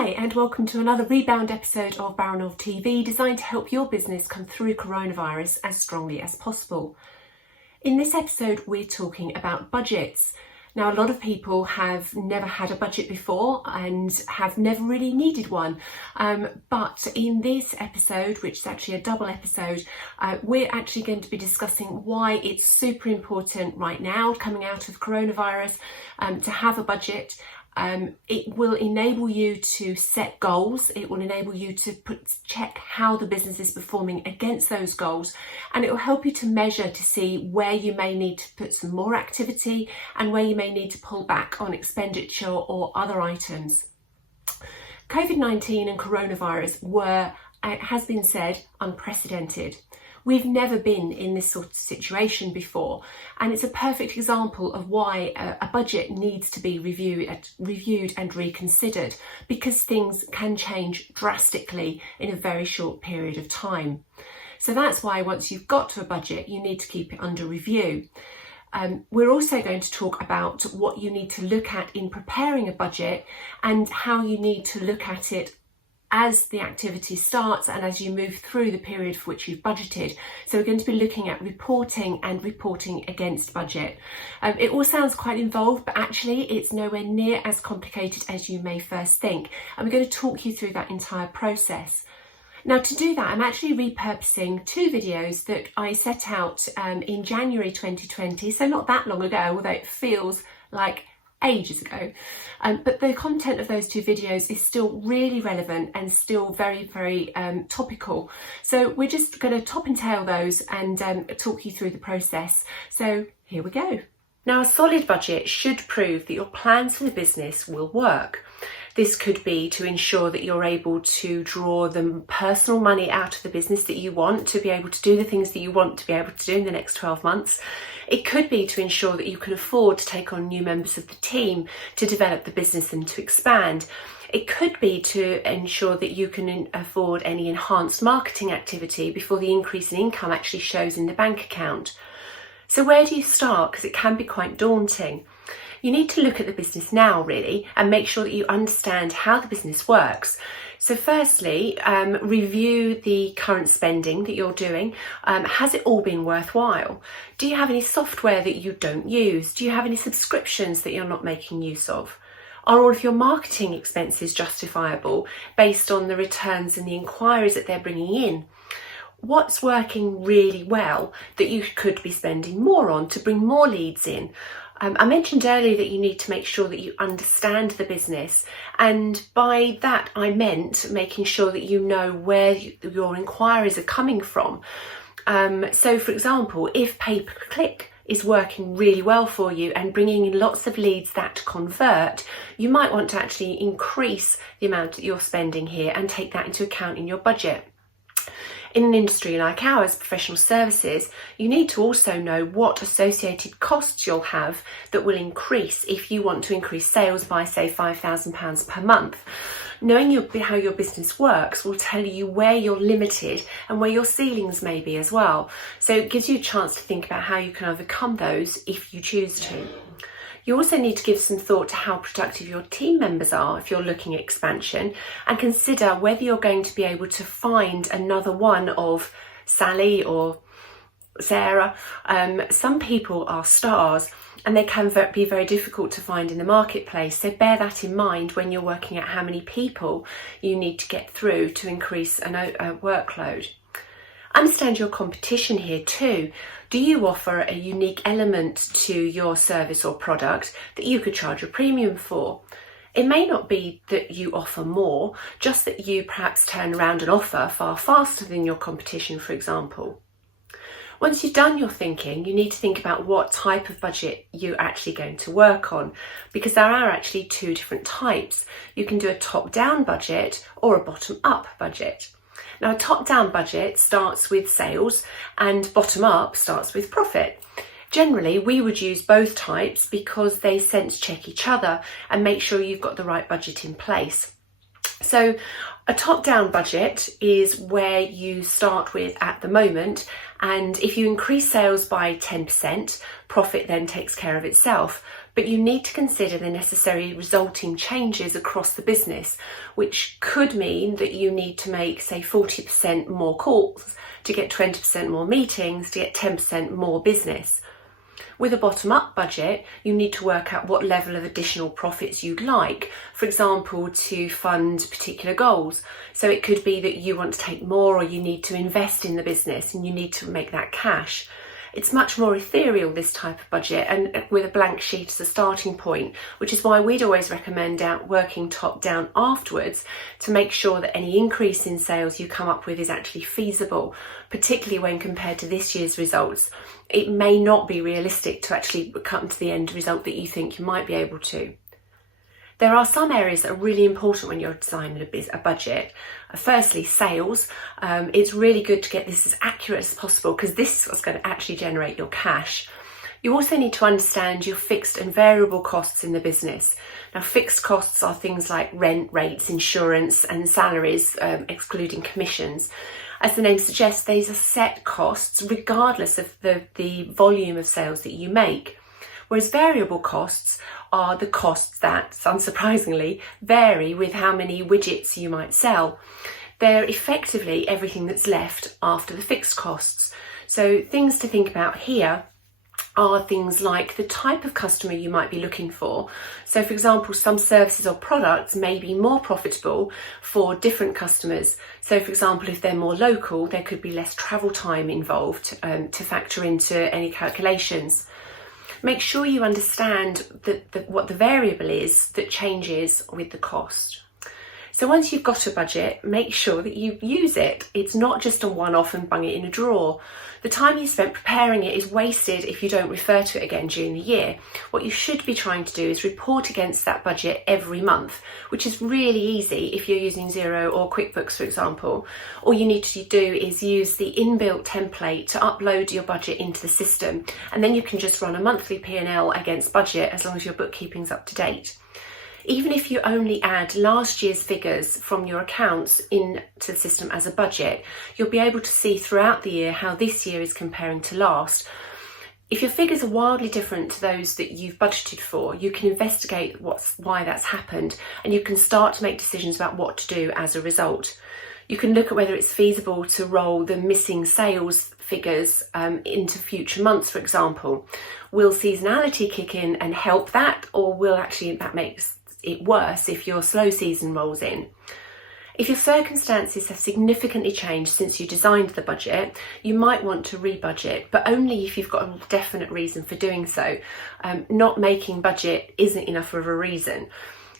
Hi and welcome to another Rebound episode of Baranov TV, designed to help your business come through coronavirus as strongly as possible. In this episode we're talking about budgets. Now, a lot of people have never had a budget before and have never really needed one, but in this episode, which is actually a double episode, we're actually going to be discussing why it's super important right now, coming out of coronavirus, to have a budget. It will enable you to set goals. It will enable you to check how the business is performing against those goals, and it will help you to measure to see where you may need to put some more activity and where you may need to pull back on expenditure or other items. COVID-19 and coronavirus were, it has been said, unprecedented. We've never been in this sort of situation before, and it's a perfect example of why a budget needs to be reviewed and reconsidered, because things can change drastically in a very short period of time. So that's why once you've got to a budget, you need to keep it under review. We're also going to talk about what you need to look at in preparing a budget and how you need to look at it as the activity starts and as you move through the period for which you've budgeted. So we're going to be looking at reporting and reporting against budget. It all sounds quite involved, but actually it's nowhere near as complicated as you may first think. And we're going to talk you through that entire process. Now, to do that, I'm actually repurposing two videos that I set out in January 2020, so not that long ago, although it feels like ages ago, but the content of those two videos is still really relevant and still very, very topical. So we're just going to top and tail those and talk you through the process. So here we go. Now, a solid budget should prove that your plans for the business will work. This could be to ensure that you're able to draw the personal money out of the business that you want to be able to do the things that you want to be able to do in the next 12 months. It could be to ensure that you can afford to take on new members of the team to develop the business and to expand. It could be to ensure that you can afford any enhanced marketing activity before the increase in income actually shows in the bank account. So where do you start? Because it can be quite daunting. You need to look at the business now, really, and make sure that you understand how the business works. So firstly, review the current spending that you're doing. Has it all been worthwhile? Do you have any software that you don't use? Do you have any subscriptions that you're not making use of? Are all of your marketing expenses justifiable based on the returns and the inquiries that they're bringing in? What's working really well that you could be spending more on to bring more leads in? I mentioned earlier that you need to make sure that you understand the business, and by that I meant making sure that you know where your inquiries are coming from. So for example, if pay-per-click is working really well for you and bringing in lots of leads that convert, you might want to actually increase the amount that you're spending here and take that into account in your budget. In an industry like ours, professional services, you need to also know what associated costs you'll have that will increase if you want to increase sales by, say, £5,000 per month. Knowing how your business works will tell you where you're limited and where your ceilings may be as well. So it gives you a chance to think about how you can overcome those if you choose to. You also need to give some thought to how productive your team members are if you're looking at expansion, and consider whether you're going to be able to find another one of Sally or Sarah. Some people are stars and they can be very difficult to find in the marketplace, so bear that in mind when you're working out how many people you need to get through to increase a workload. Understand your competition here too. Do you offer a unique element to your service or product that you could charge a premium for? It may not be that you offer more, just that you perhaps turn around an offer far faster than your competition, for example. Once you've done your thinking, you need to think about what type of budget you're actually going to work on, because there are actually two different types. You can do a top-down budget or a bottom-up budget. Now, a top-down budget starts with sales and bottom-up starts with profit. Generally, we would use both types because they sense check each other and make sure you've got the right budget in place. So a top-down budget is where you start with at the moment, and if you increase sales by 10%, profit then takes care of itself. But you need to consider the necessary resulting changes across the business, which could mean that you need to make, say, 40% more calls to get 20% more meetings to get 10% more business. With a bottom-up budget, you need to work out what level of additional profits you'd like, for example, to fund particular goals. So it could be that you want to take more, or you need to invest in the business and you need to make that cash. It's much more ethereal, this type of budget, and with a blank sheet as a starting point, which is why we'd always recommend working top down afterwards to make sure that any increase in sales you come up with is actually feasible, particularly when compared to this year's results. It may not be realistic to actually come to the end result that you think you might be able to. There are some areas that are really important when you're designing a budget. Firstly, sales. It's really good to get this as accurate as possible, because this is what's going to actually generate your cash. You also need to understand your fixed and variable costs in the business. Now, fixed costs are things like rent, rates, insurance, and salaries, excluding commissions. As the name suggests, these are set costs regardless of the volume of sales that you make. Whereas variable costs are the costs that, unsurprisingly, vary with how many widgets you might sell. They're effectively everything that's left after the fixed costs. So things to think about here are things like the type of customer you might be looking for. So, for example, some services or products may be more profitable for different customers. So, for example, if they're more local, there could be less travel time involved to factor into any calculations. Make sure you understand what the variable is that changes with the cost. So once you've got a budget, make sure that you use it. It's not just a one-off and bung it in a drawer. The time you spent preparing it is wasted if you don't refer to it again during the year. What you should be trying to do is report against that budget every month, which is really easy if you're using Xero or QuickBooks, for example. All you need to do is use the inbuilt template to upload your budget into the system, and then you can just run a monthly P&L against budget as long as your bookkeeping's up to date. Even if you only add last year's figures from your accounts into the system as a budget, you'll be able to see throughout the year how this year is comparing to last. If your figures are wildly different to those that you've budgeted for, you can investigate why that's happened, and you can start to make decisions about what to do as a result. You can look at whether it's feasible to roll the missing sales figures into future months, for example. Will seasonality kick in and help that, or will actually that make it worse if your slow season rolls in? If your circumstances have significantly changed since you designed the budget, you might want to rebudget, but only if you've got a definite reason for doing so. Not making budget isn't enough of a reason.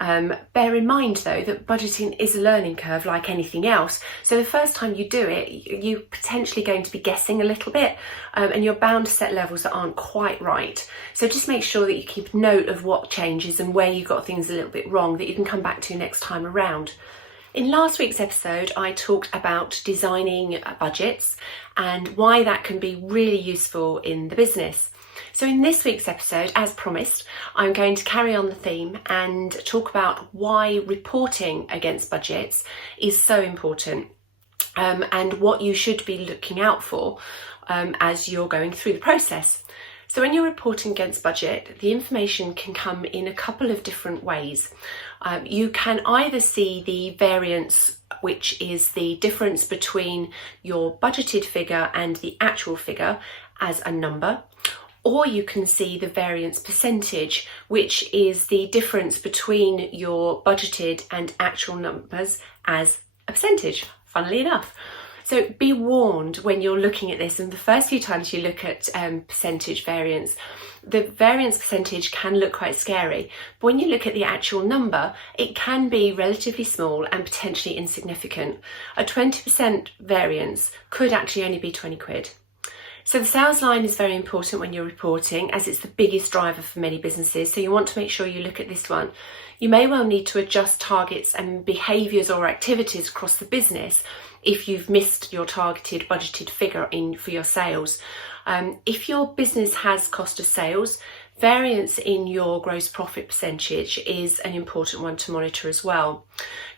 Bear in mind, though, that budgeting is a learning curve like anything else. So the first time you do it, you're potentially going to be guessing a little bit, and you're bound to set levels that aren't quite right. So just make sure that you keep note of what changes and where you got things a little bit wrong that you can come back to next time around. In last week's episode, I talked about designing budgets and why that can be really useful in the business. So in this week's episode, as promised, I'm going to carry on the theme and talk about why reporting against budgets is so important, and what you should be looking out for as you're going through the process. So when you're reporting against budget, the information can come in a couple of different ways. You can either see the variance, which is the difference between your budgeted figure and the actual figure, as a number, or you can see the variance percentage, which is the difference between your budgeted and actual numbers as a percentage, funnily enough. So be warned when you're looking at this, and the first few times you look at percentage variance, the variance percentage can look quite scary. But when you look at the actual number, it can be relatively small and potentially insignificant. A 20% variance could actually only be 20 quid. So the sales line is very important when you're reporting, as it's the biggest driver for many businesses. So you want to make sure you look at this one. You may well need to adjust targets and behaviours or activities across the business if you've missed your targeted budgeted figure for your sales. If your business has cost of sales, variance in your gross profit percentage is an important one to monitor as well.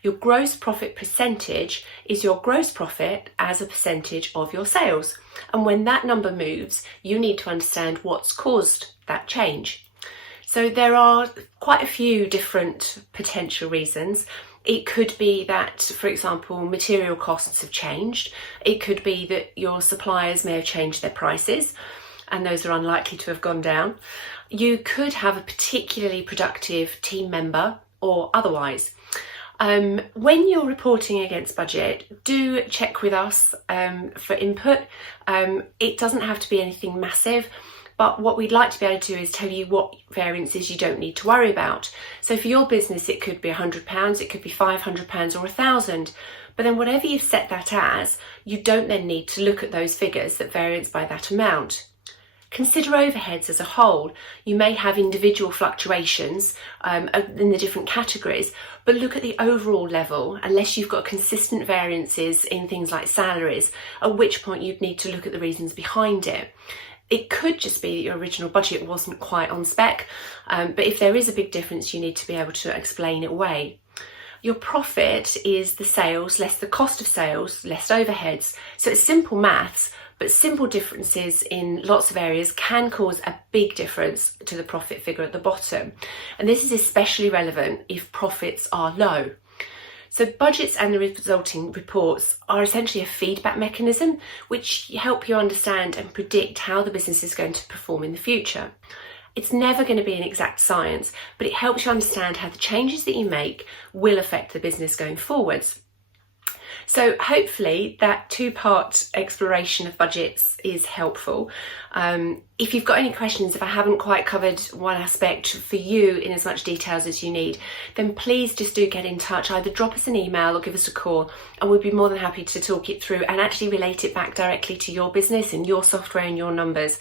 Your gross profit percentage is your gross profit as a percentage of your sales. And when that number moves, you need to understand what's caused that change. So there are quite a few different potential reasons. It could be that, for example, material costs have changed. It could be that your suppliers may have changed their prices, and those are unlikely to have gone down. You could have a particularly productive team member or otherwise. When you're reporting against budget, do check with us for input. It doesn't have to be anything massive, but what we'd like to be able to do is tell you what variances you don't need to worry about. So for your business, it could be £100, it could be £500 or £1,000. But then whatever you've set that as, you don't then need to look at those figures that variance by that amount. Consider overheads as a whole. You may have individual fluctuations in the different categories, but look at the overall level, unless you've got consistent variances in things like salaries, at which point you'd need to look at the reasons behind it. It could just be that your original budget wasn't quite on spec, but if there is a big difference, you need to be able to explain it away. Your profit is the sales less the cost of sales less overheads. So it's simple maths, but simple differences in lots of areas can cause a big difference to the profit figure at the bottom. And this is especially relevant if profits are low. So budgets and the resulting reports are essentially a feedback mechanism which help you understand and predict how the business is going to perform in the future. It's never going to be an exact science, but it helps you understand how the changes that you make will affect the business going forwards. So hopefully that two-part exploration of budgets is helpful. If you've got any questions, if I haven't quite covered one aspect for you in as much details as you need, then please just do get in touch. Either drop us an email or give us a call, and we'd be more than happy to talk it through and actually relate it back directly to your business and your software and your numbers.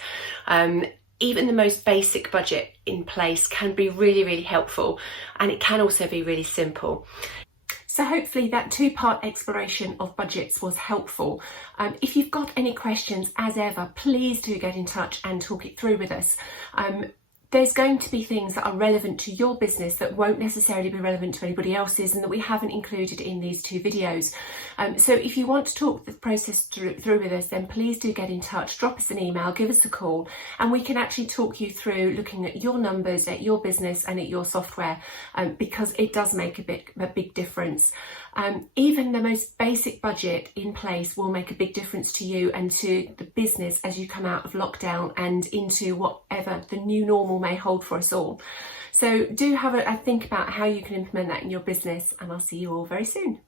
Even the most basic budget in place can be really, really helpful, and it can also be really simple. So hopefully that two-part exploration of budgets was helpful. If you've got any questions, as ever, please do get in touch and talk it through with us. There's going to be things that are relevant to your business that won't necessarily be relevant to anybody else's and that we haven't included in these two videos. So if you want to talk the process through with us, then please do get in touch, drop us an email, give us a call, and we can actually talk you through looking at your numbers, at your business and at your software, because it does make a big difference. Even the most basic budget in place will make a big difference to you and to the business as you come out of lockdown and into whatever the new normal may hold for us all. So do have a think about how you can implement that in your business, and I'll see you all very soon.